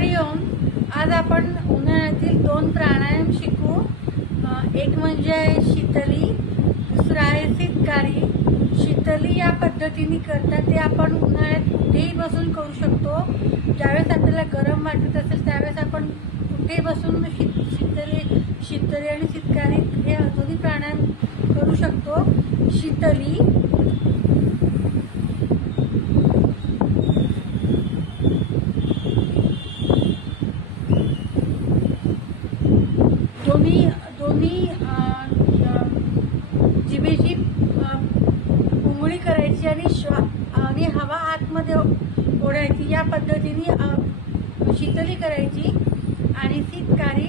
हरि ओम. आज आपण उन्हाळ्यातील 2 प्राणायाम शिकू. एक म्हणजे आहे शीतली, दुसरा आहे शीतकारी. शीतली या पद्धतीने करतात ते आपण उन्हाळ्यात कुठेही बसून करू शकतो. ज्यावेळेस आपल्याला गरम वाटत असेल त्यावेळेस आपण कुठेही बसून शीतली आणि शीतकारी हे दोन्ही प्राणायाम करू शकतो. शीतली, दोन्ही दोन्ही जिभेची उंगळी करायची आणि हवा आतमध्ये ओढायची. या पद्धतीने शीतली करायची. आणि शीतकारी